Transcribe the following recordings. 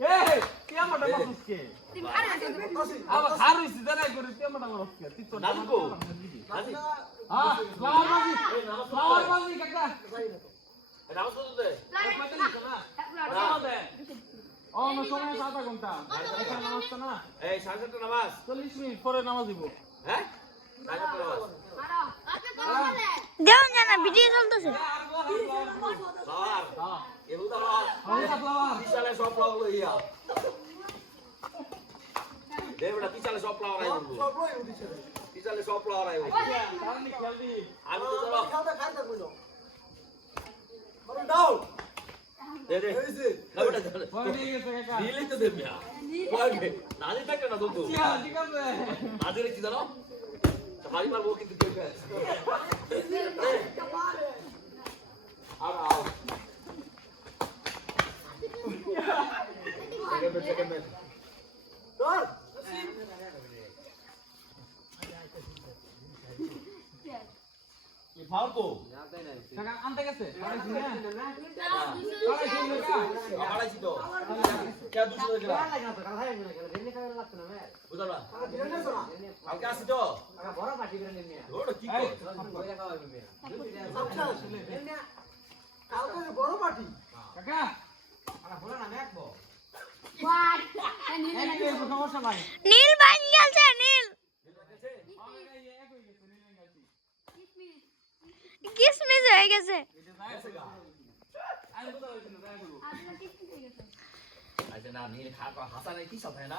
হ্যাঁ না সময় আধা ঘণ্টা। নামাজ না? এই সাড়ে সাতটা নামাজ। চল্লিশ মিনিট পরে নামাজ দিব। হ্যাঁ? দেও না ভিডিও চলতেছে না বেটা চলো ভয় নিয়ে গেছে দিলেই তো দেবে পড়বে নাজি থাকে না তো নাজি রেখে জানো? তোমারই মারবো কিন্তু কেউ কে আর আও সেকেন্ড ম্যাচ সেকেন্ড ম্যাচ কি ফাউল তো কাকা আনতে গেছে পাঠাইছি না আড়াইছি তো কে দুশো গেলা বুঝলা কালকে আসি তো ওটা কি কর সমস্যা নীল ভাই গেছে নীল কিসমিস হয়ে গেছে। আচ্ছা না, নীল খা হাসা নাই কি চল হ্যাঁ না?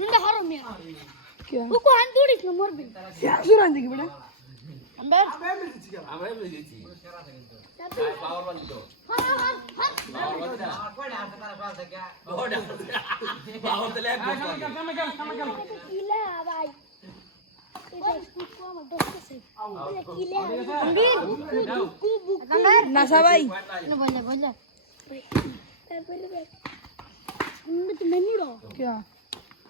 আমার বুক পারাই দিয়ে পড়াই আমি মাত্র দেখ মার iPhone দিছা দিছা ভিডিও চলতেছে না কত যাও এই ভাই পাই থ্রি জিনিসটা হচ্ছে ভাই পাই থ্রি সুরান দিকে বড় আমরা এমনি দিয়েছি পাওয়ার বালি বালি না ওটা পাওয়ার দিলে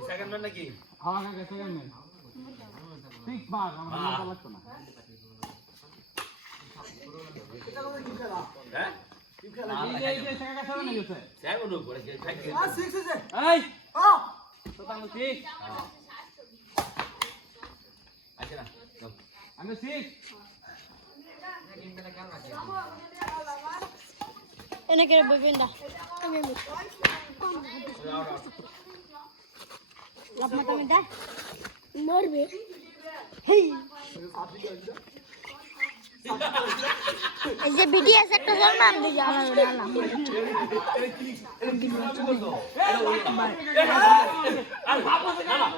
সেকেন্ড ম্যান নাকি? হ্যাঁ কাকা সেকেন্ড ম্যান ঠিক মার আমার মজা লাগতো না। হ্যাঁ? ঠিক। আচ্ছা না আমি ঠিক এনে করে বইবেন দা যাও, যাও। লাভ মাতা মিটা মরবে যে বিটিএস একটা জন্মাম দিকে আমার আলাম আর ভাবো না না।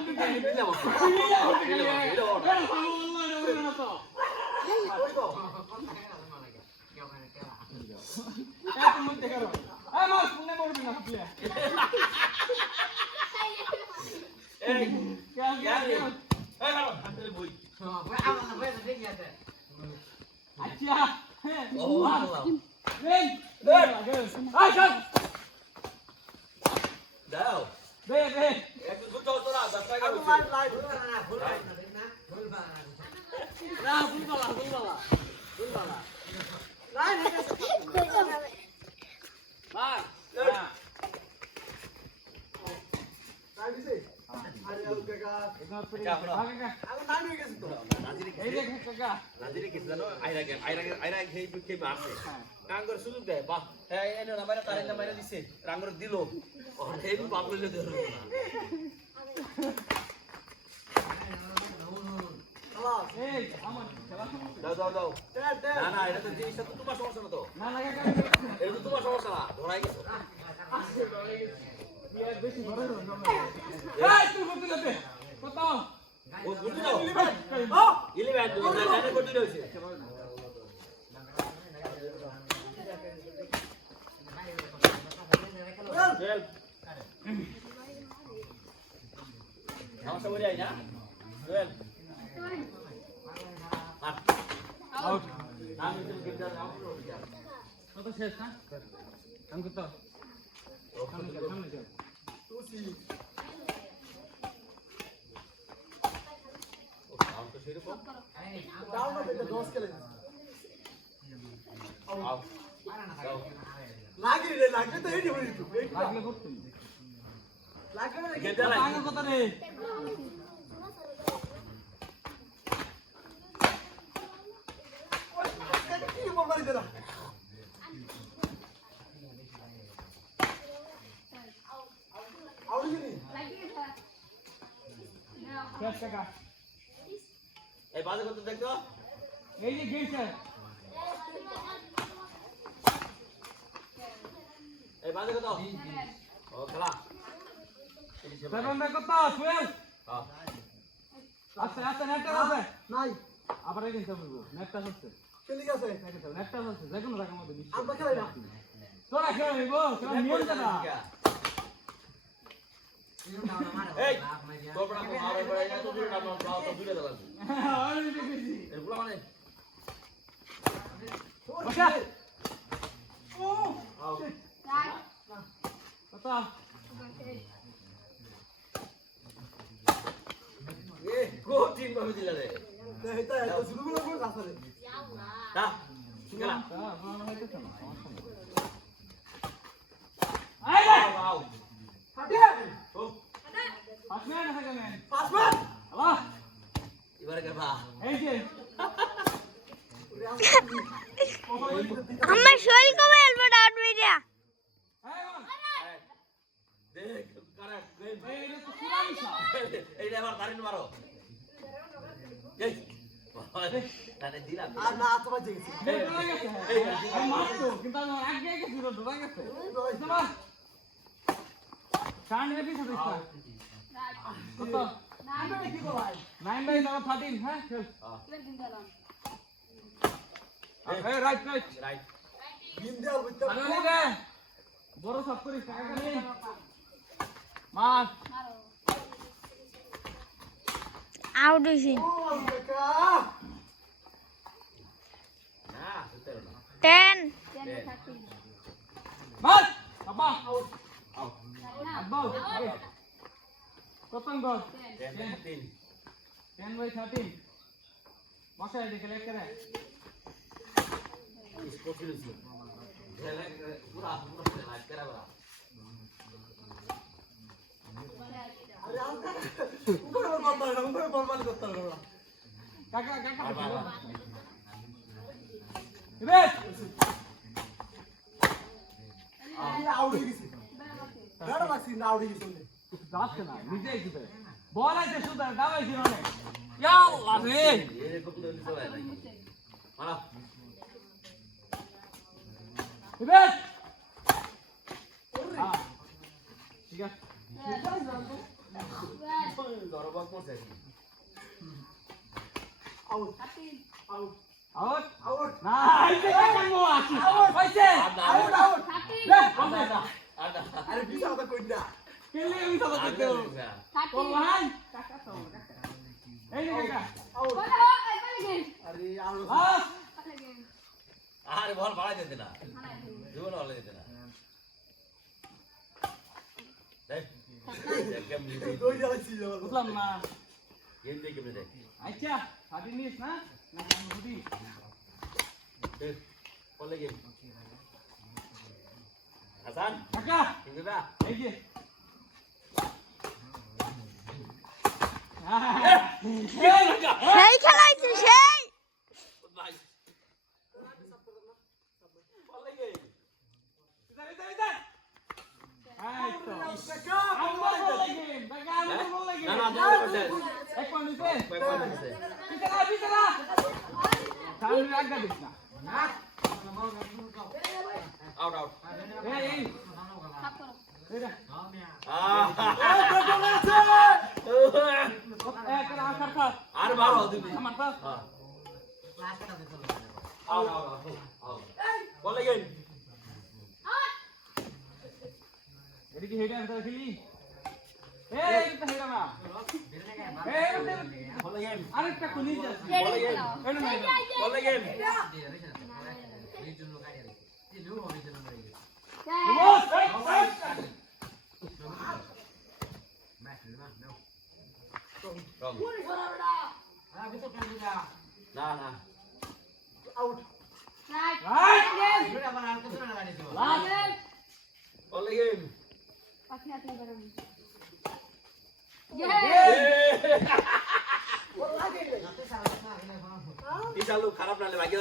দাও দে দে একটু দাও তোরা দশ টাকা হচ্ছে না ফুলবালা ফুলবালা মার না এই যে কাকা নাজিরে কিছু জানো আইরা গে আইরা সুযোগ দেয় বাহ হ্যাঁ না না দিছে রাঙ্গর দিল খেলা দাও দাও দাও না না এটা তো জিনিসটা তো তোমার সমস্যা না তো না লাগে এটা তো তোমার সমস্যা না ধরাই গেছো বেশি ঘরে এই তুই কত দিতে কত ও বুঝলি দাও ইলেভেন তো সমস্যা বলি আই না চল আট আউট আমি তুমি গেমটা আউট করে দিলাম কত শেষ না কাম কত সামনে চল সামনে চল আউট তো সেরকম আউট যাও লাগলে করতে গেমটা লাগি আগে কত রে টাকা। এই বাজে কত দেখতো এই যে গেছে এই বাজে কত? ও খেলা। সেভেন ব্যাগ কত টুয়েলভ হ্যাঁ। আচ্ছা আচ্ছা নেটটা আছে নাই। আবার এই বলব নেটটা হচ্ছে নেটটা হচ্ছে যে কোনো মধ্যে তোরা খেলে নিবো তোরা কঠিন ভাবে দিলা রে দা খেলা হ্যাঁ মনে হইতেছে না সমস্যা নেই আয় রে আও ও পাঁচ মিনিট আছে কেন পাঁচ মিনিট হ্যালো এবারে গেবা এই যে আমার শরীর কবে এলবো ডাউট মিডিয়া এই বল দেখ কারে এই এটা তো সুরাইসা এই রে আমার দাঁড়িয়ে মারো এই তারে দিলাম। এই ডরা গেছে এই কিন্তু আমি আগে গেছি তো গেছে। কান রে পিছে কত? নাইন বাই নাও থার্টিন হ্যাঁ চল। এই রাইট রাইট। রাইট। আগে রে বড় সব টাকা খালি। মাছ। আউট হইছি। না টেন মাছ আব্বা আও আব্বা কত গল তিন তিন 10 বাই 13 বসে দেখে লেখ করে স্পোর্টস পুরা পুরা লাইট করা বড় কাকা কাকা এবার যাচ্ছে না নিজেই দিবে বল আছে সুদা দাবাইছি মানে ইয়া আল্লাহ রে এরকম তো দিতে হয় নাকি হ্যাঁ আউট আউট না। যে কাকা মো কাকা এই হ্যাঁ আরে বল বাড়াই দিতে না। জীবন ভালো দিতে না। দেখ। দেখ কেমনি বুঝলাম না। গেম দেখে কেমনি দেখ আচ্ছা সাদি নিস না না কেন বুঝি দেখ বলে গেম হাসান কাকা কিন্তু না এই যে সেই খেলাইছে সেই ভাই বলে গেম ইধার ইধার ইধার এই তো আমার বল লাগে কাকা আমার বল লাগে না না না করতে কয় পয়েন্ট দিছে পিছলা পিছলা সামনে রাখা দিস না আউট আউট এই এই আর বারো দিবি হ্যাঁ বলে গেম এটা কি হেডা তোর খেলি না না এটা। বলে গেম। বস, এই, এই। রং না না রাইট লাস্ট বলে গেম Yeah. এই চালু খারাপ নালে বাকি